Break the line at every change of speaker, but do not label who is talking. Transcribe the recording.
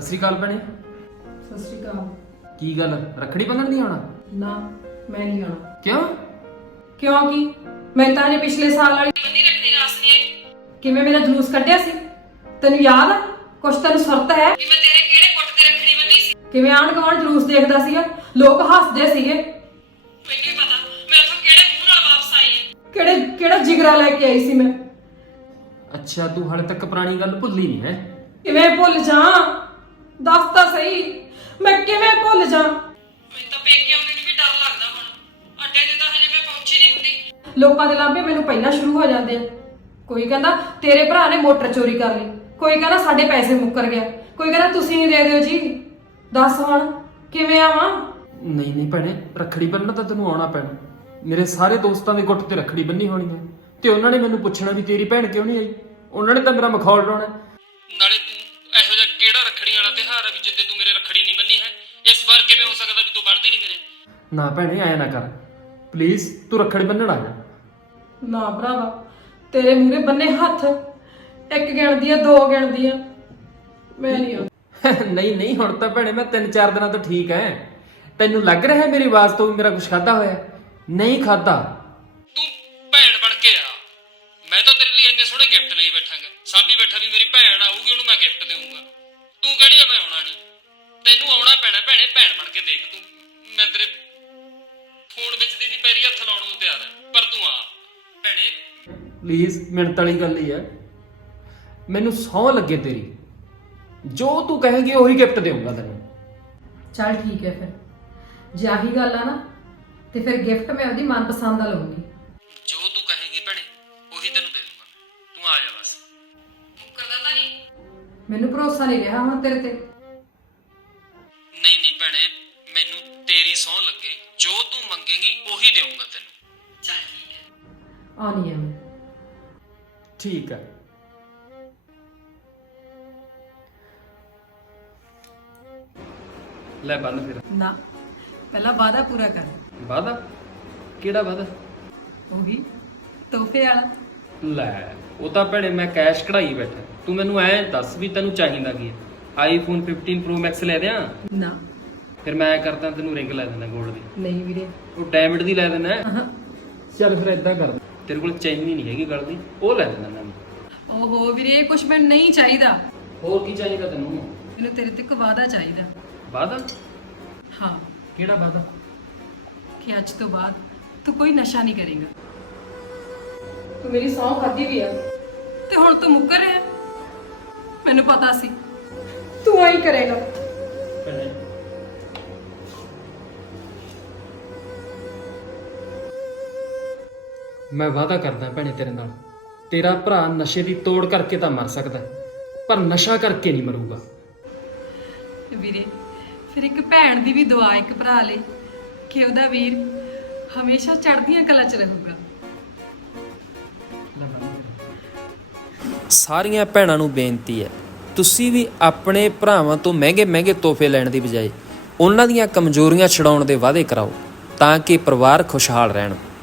श्री अकाल भैणे।
सत श्री अकाल।
की गल रखड़ी बंधन नहीं आना?
ना मैं नहीं आना।
क्यों?
क्योंकि मैं ताने पिछले साल वाली बंदी रखड़ी रास नहीं आई कि मैं मेरा जुलूस कड्ढिया सी। तैनू याद है कुछ तैनू सुरत है कि मैं तेरे केड़े पुट ते रखड़ी बंधी सी कि मैं आंढ गुआंढ जुलूस देखदा सीगा लोग हੱਸदे सीगे मैनू ही पता मैं उथों केड़े मूंह नाल वापस आई है केड़ा जिगरा लेके आई सी मैं।
अच्छा तू हाले तक पुरानी गल भुल्ली नहीं है?
किवें भुल जा दस तां सही मैं किवें भुल जा। मैं ਤਾਂ ਪੇਕੇ ਆਉਂਦੇ ਨੂੰ ਵੀ ਡਰ ਲੱਗਦਾ ਹੁਣ ਅੱਡੇ ਤੇ ਤਾਂ ਹਜੇ ਮੈਂ ਪਹੁੰਚੀ ਨਹੀਂ ਹੁੰਦੀ। ਲੋਕਾਂ ਦੇ ਲਾਂਭੇ ਮੈਨੂੰ ਪਹਿਲਾਂ ਸ਼ੁਰੂ ਹੋ ਜਾਂਦੇ ਆ। ਕੋਈ ਕਹਿੰਦਾ ਤੇਰੇ ਭਰਾ ਨੇ ਮੋਟਰ ਚੋਰੀ ਕਰ ਲਈ, ਕੋਈ ਕਹਿੰਦਾ ਸਾਡੇ ਪੈਸੇ ਮੁੱਕਰ ਗਿਆ, ਕੋਈ ਕਹਿੰਦਾ ਤੁਸੀਂ ਨਹੀਂ ਦੇ ਦਿਓ ਜੀ। ਦੱਸ ਹੁਣ ਕਿਵੇਂ ਆਵਾਂ?
ਨਹੀਂ ਨਹੀਂ ਭੈਣੇ ਰੱਖੜੀ ਬੰਨਣਾ ਤਾਂ ਤੈਨੂੰ ਆਉਣਾ ਪੈਣਾ। ਮੇਰੇ ਸਾਰੇ ਦੋਸਤਾਂ ਦੇ ਗੁੱਟ ਤੇ ਰੱਖੜੀ ਬੰਨੀ ਹੋਣੀ ਹੈ ਤੇ ਉਹਨਾਂ ਨੇ ਮੈਨੂੰ ਪੁੱਛਣਾ ਵੀ ਤੇਰੀ ਭੈਣ ਕਿਉਂ ਨਹੀਂ ਆਈ। ਉਹਨਾਂ ਨੇ ਤਾਂ ਮੇਰਾ ਮਖੌਲ ਉਡਾਉਣਾ। ਨਾਲੇ ਤੂੰ ਇਹੋ ਜਿਹਾ ਕਿਹੜਾ ਰੱਖੜੀ ਵਾਲਾ ਤਿਉਹਾਰ ਹੈ ਵੀ ਜਿੱਦੇ ਤੂੰ ਮੇਰੇ ਰੱਖੜੀ ਨਹੀਂ ਬੰਨੀ ਹੈ? ਇਸ ਵਾਰ ਕਿਵੇਂ ਹੋ ਸਕਦਾ ਵੀ ਤੂੰ ਬੰਨਦੀ ਨਹੀਂ ਮੇਰੇ? ਨਾ ਭੈਣੇ ਐ ਨਾ ਕਰ ਪਲੀਜ਼, ਤੂੰ ਰੱਖੜੀ ਬੰਨਣ ਆ ਜਾ।
ਨਾ ਭਰਾਵਾ ਤੇਰੇ ਮੂਹਰੇ ਬੰਨੇ ਹੱਥ ਇੱਕ ਗਿਣਦੀ ਆ ਦੋ ਗਿਣਦੀ ਆ ਮੈਂ ਨਹੀਂ ਆ।
ਨਹੀਂ ਨਹੀਂ ਹੁਣ ਤਾਂ ਭੈਣੇ ਮੈਂ 3-4 ਦਿਨਾਂ ਤੋਂ ਠੀਕ ਐ। ਤੈਨੂੰ ਲੱਗ ਰਿਹਾ ਮੇਰੀ ਆਵਾਜ਼ ਤੋਂ ਵੀ ਮੇਰਾ ਕੁਝ ਖਾਦਾ ਹੋਇਆ? ਨਹੀਂ ਖਾਦਾ। ਤੂੰ ਭੈਣ ਬਣ ਕੇ ਆ। ਮੈਂ ਤਾਂ ਤੇਰੇ ਲਈ ਇੰਨੇ ਸੋਹਣੇ ਗਿਫਟ ਲਈ ਬੈਠਾਂਗਾ। ਸਾਬੀ ਬੈਠਾ ਵੀ ਮੇਰੀ ਭੈਣ ਆਊਗੀ ਉਹਨੂੰ ਮੈਂ ਗਿਫਟ ਦੇਵਾਂਗਾ। ਤੂੰ ਕਹਿਣੀ ਆ ਮੈਂ ਆਉਣਾ ਨਹੀਂ। ਤੈਨੂੰ ਆਉਣਾ ਪੈਣਾ ਭੈਣੇ। ਭੈਣ ਬਣ ਕੇ ਦੇਖ ਤੂੰ। ਮੈਂ ਤੇਰੇ ਫੋਨ ਵਿੱਚ ਦੀ ਪੈਰੀ ਹੱਥ ਲਾਉਣ ਨੂੰ ਤਿਆਰ ਐ ਪਰ ਤੂੰ ਆ ਭੈਣੇ ਪਲੀਜ਼। ਮਿੰਟ ਵਾਲੀ ਗੱਲ ਹੀ ਐ। ਮੈਨੂੰ ਸਹੁੰ ਲੱਗੇ ਤੇਰੀ ਜੋ ਤੂੰ ਕਹੇਂਗੀ ਉਹੀ ਗਿਫਟ ਦੇਵਾਂਗਾ ਤੈਨੂੰ।
ਚੱਲ ਠੀਕ ਹੈ ਫਿਰ ਜੇ ਆਹੀ ਗੱਲ ਆ ਨਾ ਤੇ ਫਿਰ ਗਿਫਟ ਮੈਂ ਉਹਦੀ ਮਨਪਸੰਦ ਦਾ ਲਵਾਂਗੀ।
ਜੋ ਤੂੰ ਕਹੇਂਗੀ ਭੈਣੇ ਉਹੀ ਤੈਨੂੰ ਦੇ ਦੂੰਗਾ। ਤੂੰ ਆ ਜਾ ਬਸ।
ਮੁੱਕਰਦਾ ਤਾਂ ਨਹੀਂ? ਮੈਨੂੰ ਭਰੋਸਾ ਨਹੀਂ ਰਿਹਾ ਹੁਣ ਤੇਰੇ ਤੇ।
ਨਹੀਂ ਨਹੀਂ ਭੈਣੇ ਮੈਨੂੰ ਤੇਰੀ ਸਹੁੰ ਲੱਗੇ ਜੋ ਤੂੰ ਮੰਗੇਂਗੀ ਉਹੀ ਦੇਵਾਂਗਾ ਤੈਨੂੰ।
ਚੱਲ ਠੀਕ ਹੈ ਆਉਣੀ ਆ ਮੈਂ।
ਠੀਕ ਹੈ। ਲੈ ਬੰਨ ਫਿਰ।
ਨਾ ਪਹਿਲਾਂ ਵਾਅਦਾ ਪੂਰਾ ਕਰ।
ਵਾਦਾ? ਕਿਹੜਾ ਵਾਦਾ?
ਉਹੀ ਤੋਹਫੇ ਵਾਲਾ।
ਲੈ ਉਹ ਤਾਂ ਭੈਣੇ ਮੈਂ ਕੈਸ਼ ਕਢਾਈ ਬੈਠਾ। ਤੂੰ ਮੈਨੂੰ ਐ ਦੱਸ ਵੀ ਤੈਨੂੰ ਚਾਹੀਦਾ ਕੀ ਹੈ? ਆਈਫੋਨ 15 ਪ੍ਰੋ ਮੈਕਸ ਲੈ ਦਿਆਂ?
ਨਾ
ਫਿਰ ਮੈਂ ਕਰਦਾ ਤੈਨੂੰ ਰਿੰਗ ਲੈ ਦਿੰਦਾ ਗੋਲਡ ਦੀ।
ਨਹੀਂ ਵੀਰੇ
ਉਹ ਡਾਇਮੰਡ ਦੀ ਲੈ ਦਿੰਦਾ। ਚੱਲ ਫਿਰ ਏਦਾਂ ਕਰ, ਤੇਰੇ ਕੋਲ ਚੈਨੀ ਨਹੀਂ ਹੈਗੀ ਗਲ ਦੀ, ਉਹ ਲੈ ਦਿੰਦਾ ਮੈਂ।
ਓਹੋ ਵੀਰੇ ਕੁਛ ਮੈਨੂੰ ਨਹੀਂ ਚਾਹੀਦਾ।
ਹੋਰ ਕੀ ਚਾਹੀਦਾ ਤੈਨੂੰ?
ਮੈਨੂੰ ਤੇਰੇ ਤੇ ਇੱਕ ਵਾਅਦਾ ਚਾਹੀਦਾ।
ਵਾਦਾ?
ਹਾਂ
ਕਿਹੜਾ ਵਾਦਾ?
ਕਿ ਅੱਜ ਤੋਂ ਬਾਅਦ ਤੂੰ ਕੋਈ ਨਸ਼ਾ ਨਹੀਂ ਕਰੇਗਾ। ਤੂੰ ਮੇਰੀ ਸਹੁੰ ਖਾਧੀ ਵੀ ਆ ਤੇ ਹੁਣ ਤੂੰ ਮੁੱਕਰ ਰਿਹਾ। ਮੈਨੂੰ ਪਤਾ ਸੀ ਤੂੰ ਆਈ ਕਰੇਗਾ।
ਮੈਂ ਵਾਦਾ ਕਰਦਾ ਭੈਣੇ ਤੇਰੇ ਨਾਲ, ਤੇਰਾ ਭਰਾ ਨਸ਼ੇ ਦੀ ਤੋੜ ਕਰਕੇ ਤਾਂ ਮਰ ਸਕਦਾ ਪਰ ਨਸ਼ਾ ਕਰਕੇ ਨਹੀਂ ਮਰੂਗਾ।
ਵੀਰੇ ਫਿਰ ਇੱਕ ਭੈਣ ਦੀ ਵੀ ਦੁਆ ਇੱਕ ਭਰਾ ਲਈ ਕਿ ਉਹਦਾ ਵੀਰ ਹਮੇਸ਼ਾ ਚੜ੍ਹਦੀਆਂ ਕਲਾ 'ਚ ਰਹੂਗਾ।
ਸਾਰੀਆਂ ਭੈਣਾਂ ਨੂੰ ਬੇਨਤੀ ਹੈ ਤੁਸੀਂ ਵੀ ਆਪਣੇ ਭਰਾਵਾਂ ਤੋਂ ਮਹਿੰਗੇ ਤੋਹਫੇ ਲੈਣ ਦੀ ਬਜਾਏ ਉਹਨਾਂ ਦੀਆਂ ਕਮਜ਼ੋਰੀਆਂ ਛਡਾਉਣ ਦੇ ਵਾਅਦੇ ਕਰਾਓ ਤਾਂ ਕਿ ਪਰਿਵਾਰ ਖੁਸ਼ਹਾਲ ਰਹਿਣ।